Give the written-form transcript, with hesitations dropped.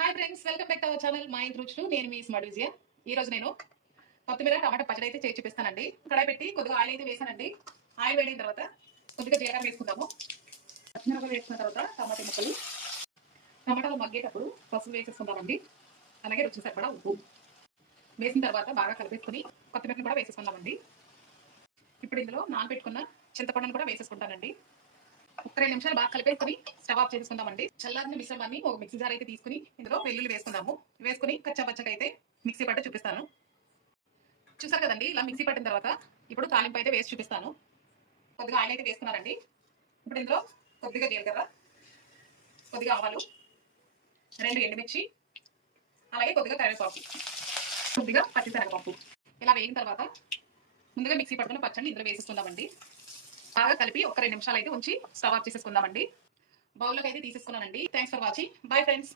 Hi friends, welcome back to our channel మా ఇంటి రుచులు. నేను మీ స్మార్ట్ విజయ. ఈ రోజు నేను కొత్తిమీర టమాటా పచ్చడి అయితే చేసి చూపిస్తానండి. కడాయి పెట్టి కొద్దిగా ఆయిల్ అయితే వేసానండి. ఆయిల్ వేడిన తర్వాత కొద్దిగా జీలకర్ర వేసుకుందాము. పచ్చిమిరపకాయలు వేసుకున్న తర్వాత టమాటా ముక్కలు, టమాటాలు మగ్గేటప్పుడు పసుపు వేసేసుకుందామండి. అలాగే రుచి సరిపడా ఉప్పు వేసిన తర్వాత బాగా కలిపేసుకుని కొత్తిమీరని కూడా వేసేసుకుందామండి. ఇప్పుడు ఇందులో నానబెట్టుకున్న చింతపండును కూడా వేసేసుకుంటానండి. ఒక 2 నిమిషాలు బాగా కలిపేసుకుని స్టవ్ ఆఫ్ చేసుకుందామండి. చల్లారిన మిశ్రమాన్ని ఒక మిక్సీ జార్ అయితే తీసుకుని ఇందులో వెల్లుల్లి వేసుకుందాము. వేసుకుని కచ్చాపచ్చగా అయితే మిక్సీ పట్టి చూపిస్తాను. చూసారు కదండి, ఇలా మిక్సీ పట్టిన తర్వాత ఇప్పుడు తాలింపు అయితే వేసి చూపిస్తాను. కొద్దిగా ఆయిల్ అయితే వేసుకున్నారండి. ఇప్పుడు ఇందులో కొద్దిగా జీలకర్ర, కొద్దిగా ఆవాలు, 2 ఎండుమిర్చి, అలాగే కొద్దిగా కరివేపాకు, కొద్దిగా పచ్చిశనగపప్పు ఇలా వేగిన తర్వాత ముందుగా మిక్సీ పట్టుకున్న పచ్చడిని ఇందులో వేసేసుకుందామండి. బాగా కలిపి ఒక 2 నిమిషాలు అయితే ఉంచి స్టవ్ ఆఫ్ చేసేసుకుందామండి. బౌల్లోకి అయితే తీసేసుకున్నానండి. Thanks for watching. Bye friends.